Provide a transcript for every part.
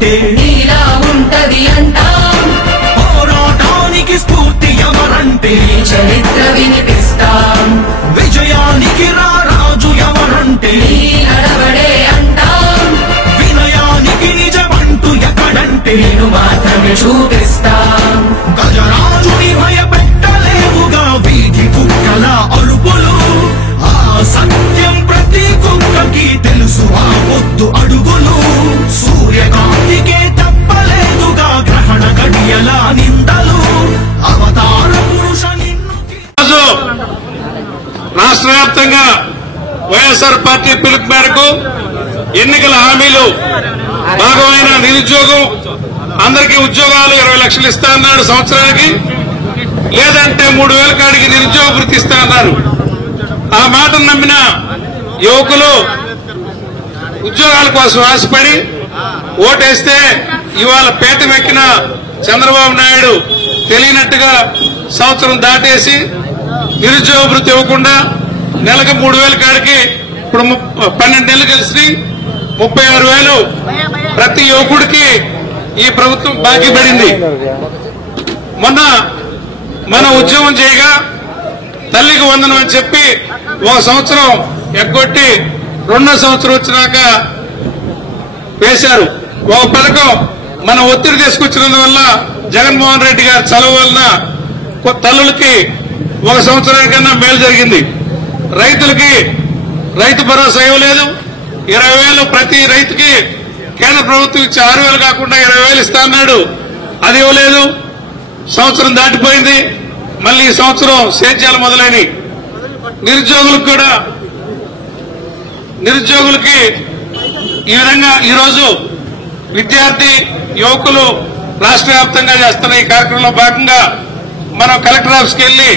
ఎవరంటే నీలా ఉంటది అంటాం, పోరాటానికి స్ఫూర్తి ఎవరంటే చరిత్ర వినిపిస్తాం, విజయానికి రారాజు ఎవరంటే నీ నడవడే అంటాం, వినయానికి నిజమంటూ ఎక్కడంటే నేను మాత్రమే చూపిస్తాం. గజరాజుని భయపెట్టలేవుగా వీధి కుక్కల అరుపులు, ఆ సత్యం ప్రతి కుక్కకి తెలుసు ఆ పొద్దు అడుగులు, సూర్యకాంతికే తప్పలేదుగా గ్రహణ గడియల నిందలు, అవతార పురుష నిన్ను రాష్ట్ర వ్యాప్తంగా వైఎస్ఆర్ పార్టీ పిలుపు మేరకు ఎన్నికల హామీలు భాగమైన నిరుద్యోగం, అందరికీ ఉద్యోగాలు 20 లక్షలు ఇస్తా అన్నాడు సంవత్సరానికి, లేదంటే 3,000 కాడికి నిరుద్యోగ వృత్తి ఇస్తా అన్నారు. ఆ మాటను నమ్మిన యువకులు ఉద్యోగాల కోసం ఆశపడి ఓటేస్తే ఇవాళ పీటమెక్కిన చంద్రబాబు నాయుడు తెలియనట్టుగా సంవత్సరం దాటేసి నిరుద్యోగ వృత్తి ఇవ్వకుండా నెలకు 3,000 కాడికి ఇప్పుడు 12 నెలలు కలిసి 36,000 ప్రతి యువకుడికి ఈ ప్రభుత్వం బాకీ పడింది. మొన్న మనం ఉద్యమం చేయగా తల్లికి వందనం అని చెప్పి 1 సంవత్సరం ఎగ్గొట్టి 2వ సంవత్సరం వచ్చినాక వేశారు. ఒక పథకం మనం ఒత్తిడి తీసుకొచ్చినందువల్ల జగన్మోహన్ రెడ్డి గారి చదువు వలన తల్లులకి 1 సంవత్సరానికన్నా మేలు జరిగింది. రైతులకి రైతు భరోసా ఇవ్వలేదు. 20,000 ప్రతి రైతుకి కేంద్ర ప్రభుత్వం ఇచ్చే 6,000 కాకుండా 20,000 ఇస్తా అన్నాడు, అది ఇవ్వలేదు. సంవత్సరం దాటిపోయింది, మళ్లీ ఈ సంవత్సరం సేద్యాలు మొదలైనవి. నిరుద్యోగులకి ఈ విధంగా ఈరోజు విద్యార్థి యువకులు రాష్ట్ర వ్యాప్తంగా చేస్తున్న ఈ కార్యక్రమంలో భాగంగా మనం కలెక్టర్ ఆఫీస్కి వెళ్లి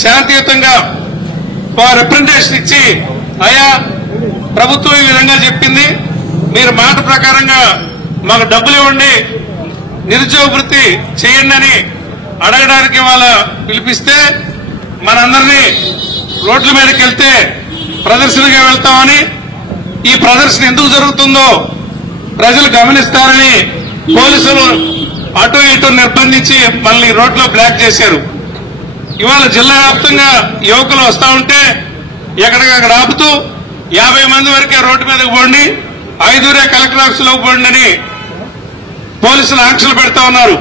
శాంతియుతంగా రిప్రజెంటేషన్ ఇచ్చి, అయ్యా ప్రభుత్వం ఈ విధంగా చెప్పింది, మీరు మాట ప్రకారంగా మాకు డబ్బులు ఇవ్వండి, నిరుద్యోగ వృత్తి చేయండి అని అడగడానికి వాళ్ళ పిలిపిస్తే మనందరినీ రోడ్ల మీదకి వెళ్తే ప్రదర్శనగా వెళ్తామని, ఈ ప్రదర్శన ఎందుకు జరుగుతుందో ప్రజలు గమనిస్తారని పోలీసులు అటు ఇటు నిర్బంధించి మళ్ళీ రోడ్లో బ్లాక్ చేశారు. ఇవాళ జిల్లా వ్యాప్తంగా యువకులు వస్తా ఉంటే ఎక్కడికక్కడ ఆపుతూ 50 మంది వరకే రోడ్డు మీదకు పోండి, 5 కలెక్టర్ ఆఫీసులోకి పోండి అని పోలీసులు ఆంక్షలు పెడతా ఉన్నారు.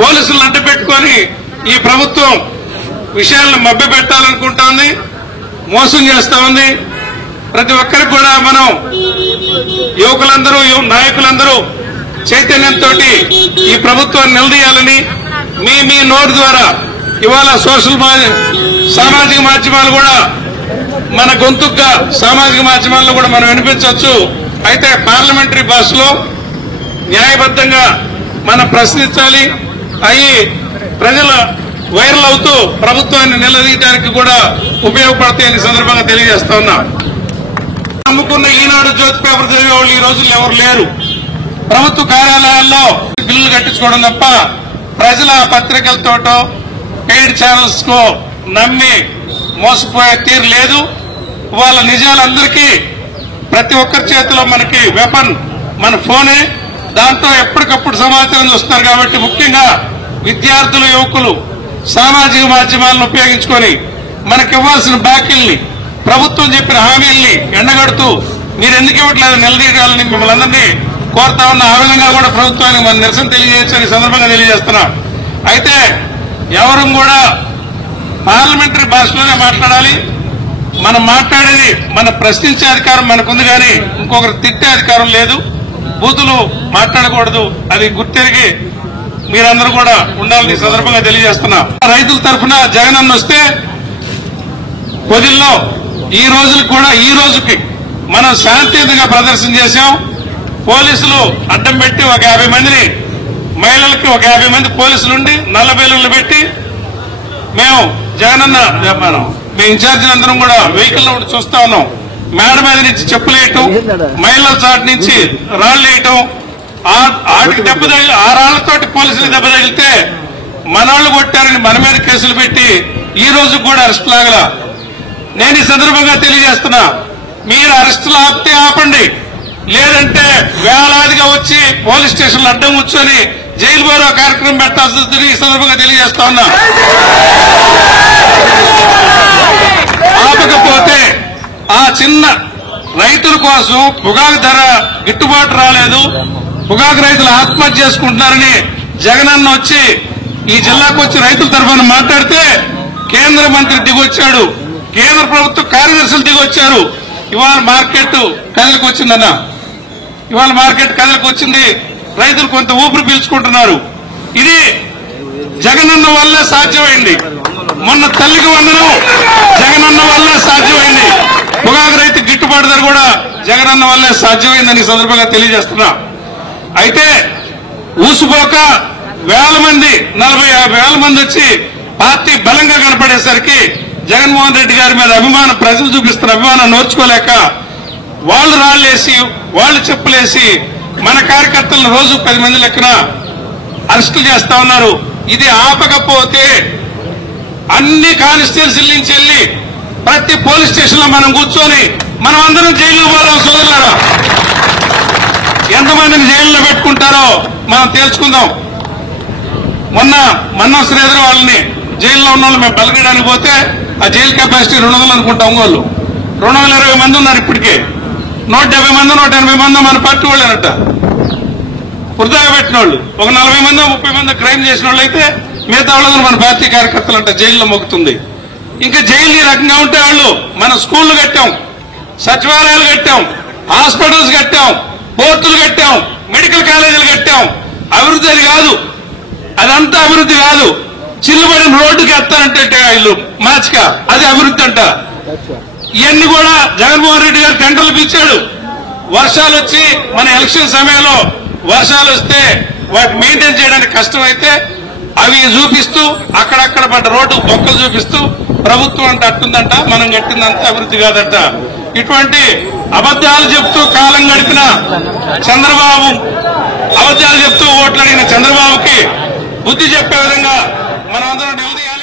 పోలీసులను అడ్డు పెట్టుకుని ఈ ప్రభుత్వం విషయాలను మభ్యపెట్టాలనుకుంటోంది, మోసం చేస్తా ఉంది. ప్రతి ఒక్కరికి కూడా మనం యువకులందరూ నాయకులందరూ చైతన్యంతో ఈ ప్రభుత్వాన్ని నిలదీయాలని మీ నోటు ద్వారా ఇవాళ సామాజిక మాధ్యమాలు కూడా మన గొంతుగా సామాజిక మాధ్యమాల్లో కూడా మనం వినిపించవచ్చు. అయితే పార్లమెంటరీ భాషలో న్యాయబద్ధంగా మనం ప్రశ్నించాలి. అవి ప్రజల వైరల్ అవుతూ ప్రభుత్వాన్ని నిలదీయడానికి కూడా ఉపయోగపడతాయని సందర్భంగా తెలియజేస్తా ఉన్నా. నమ్ముకున్న ఈనాడు జ్యోతి పేపర్ చదివే వాళ్ళు ఈ రోజులు ఎవరు లేరు. ప్రభుత్వ కార్యాలయాల్లో బిల్లులు కట్టించుకోవడం తప్ప ప్రజల పత్రికలతోటో పెయిడ్ ఛానల్స్ కో నమ్మి మోసపోయే తీరు లేదు. వాళ్ళ నిజాలందరికీ ప్రతి ఒక్కరి చేతిలో మనకి వెపన్ మన ఫోనే, దాంతో ఎప్పటికప్పుడు సమాచారం చూస్తున్నారు. కాబట్టి ముఖ్యంగా విద్యార్థులు యువకులు సామాజిక మాధ్యమాలను ఉపయోగించుకొని మనకి ఇవ్వాల్సిన బాకీల్ని, ప్రభుత్వం చెప్పిన హామీల్ని ఎండగడుతూ మీరు ఎందుకు ఇవ్వట్లేదు నిలదీయాలని మిమ్మల్ని అందరినీ కోరుతా ఉన్నా. ఆ విధంగా కూడా ప్రభుత్వానికి మన నిరసన తెలియజేయచ్చని సందర్భంగా తెలియజేస్తున్నా. అయితే ఎవరు కూడా పార్లమెంటరీ భాషలోనే మాట్లాడాలి. మనం మాట్లాడేది మన ప్రశ్నించే అధికారం మనకుంది, కానీ ఇంకొకరు తిట్టే అధికారం లేదు. బూతులు మాట్లాడకూడదు, అది గుర్తెరిగి మీరందరూ కూడా ఉండాలని సందర్భంగా తెలియజేస్తున్నా. రైతుల తరఫున జగనన్న వస్తే పొదిల్లో ఈ రోజుకి మనం శాంతియుతంగా ప్రదర్శన చేశాం. పోలీసులు అడ్డం పెట్టి ఒక 50 మందిని, మహిళలకి ఒక 50 మంది పోలీసులుండి నల్ల బెలూన్లు పెట్టి మేము జగనన్న మేము ఇన్ఛార్జీలందరం కూడా వెహికల్లో ఉండి చూస్తా ఉన్నాం. మేడ మీద నుంచి చెప్పులేయటం, మహిళల చాటు నుంచి రాళ్లు వేయటం, ఆటికి దెబ్బ తగిలి ఆ రాళ్లతోటి పోలీసులకు దెబ్బ తగిలితే మనోళ్లు కొట్టారని మన మీద కేసులు పెట్టి ఈ రోజు కూడా అరెస్ట్ లాగలా. నేను ఈ సందర్భంగా తెలియజేస్తున్నా, మీరు అరెస్టులు ఆపితే ఆపండి, లేదంటే వేలాదిగా వచ్చి పోలీస్ స్టేషన్లు అడ్డం కూర్చొని జైలు బోరో కార్యక్రమం పెట్టాల్సి వస్తుంది. ఈ సందర్భంగా తెలియజేస్తా ఉన్నా. ఆపకపోతే ఆ చిన్న రైతుల కోసం పొగాకు ధర గిట్టుబాటు రాలేదు, పొగాకు రైతులు ఆత్మహత్య చేసుకుంటున్నారని జగనన్న వచ్చి ఈ జిల్లాకు వచ్చి రైతుల తరఫున మాట్లాడితే కేంద్ర మంత్రి దిగొచ్చాడు, కేంద్ర ప్రభుత్వ కార్యదర్శులు దిగొచ్చారు. ఇవాళ మార్కెట్ కదలికి వచ్చిందన్న, ఇవాళ మార్కెట్ కదలికి వచ్చింది. రైతులు కొంత ఊపిరి పీల్చుకుంటున్నారు. ఇది జగనన్న వల్ల సాధ్యమైంది. మొన్న తల్లికి వందనం జగనన్న వల్ల సాధ్యమైంది. పొగాకు రైతు గిట్టుబాటు ధర కూడా జగనన్న వల్లే సాధ్యమైందని ఈ సందర్భంగా తెలియజేస్తున్నా. అయితే ఊసుపోక వేల మంది 40-50 వేల మంది వచ్చి పార్టీ బలంగా కనపడేసరికి జగన్మోహన్ రెడ్డి గారి మీద అభిమానం, ప్రజలు చూపిస్తున్న అభిమానం నోర్చుకోలేక వాళ్ళు రాళ్లేసి వాళ్ళు చెప్పులేసి మన కార్యకర్తలను రోజు 10 మంది లెక్కన అరెస్టులు చేస్తా ఉన్నారు. ఇది ఆపకపోతే అన్ని కానిస్టేబుల్స్ నుంచి వెళ్లి ప్రతి పోలీస్ స్టేషన్ లో మనం కూర్చొని మనం అందరం జైలు పోదాం. సోదరులారా, ఎంతమందిని జైల్లో పెట్టుకుంటారో మనం తేల్చుకుందాం. మొన్న మన్నం శ్రీధర్ వాళ్ళని జైల్లో ఉన్న వాళ్ళు మేము బలగడానికి పోతే ఆ జైలు కెపాసిటీ 200 అనుకుంటా. ఒంగోలు 220 మంది ఉన్నారు. ఇప్పటికే 170 మంది 180 మంది మన పార్టీ వాళ్ళేనట వృధాగా పెట్టిన వాళ్ళు. ఒక 40 మంది 30 మంది క్రైమ్ చేసిన వాళ్ళు అయితే మిగతా వాళ్ళందరూ మన పార్టీ కార్యకర్తలు అంట జైల్లో మొక్కుతుంది. ఇంకా జైలు ఈ రకంగా ఉంటే వాళ్ళు మన స్కూళ్లు కట్టాం, సచివాలయాలు కట్టాం, హాస్పిటల్స్ కట్టాం, పోర్టులు కట్టాం, మెడికల్ కాలేజీలు కట్టాం. అభివృద్ధి అది కాదు, అదంతా అభివృద్ధి కాదు. చిల్లుబడిన రోడ్డుకి ఎత్తానంటే ఇల్లు మార్చిక అది అభివృద్ధి అంట. ఇవన్నీ కూడా జగన్మోహన్ రెడ్డి గారు టెండర్లు పిలిచాడు. వర్షాలు వచ్చి మన ఎలక్షన్ సమయంలో వర్షాలు వస్తే వాటి మెయింటైన్ చేయడానికి కష్టమైతే అవి చూపిస్తూ అక్కడక్కడ పడ్డ రోడ్డు బొక్కలు చూపిస్తూ ప్రభుత్వం అంటే అట్టుందంట, మనం కట్టిందంతా అభివృద్ధి కాదంట. ఇటువంటి అబద్దాలు చెప్తూ కాలం గడిపిన చంద్రబాబు, అబద్దాలు చెప్తూ ఓట్లు అడిగిన చంద్రబాబుకి బుద్ధి చెప్పే విధంగా మనం అందరం నిలదీయాలి.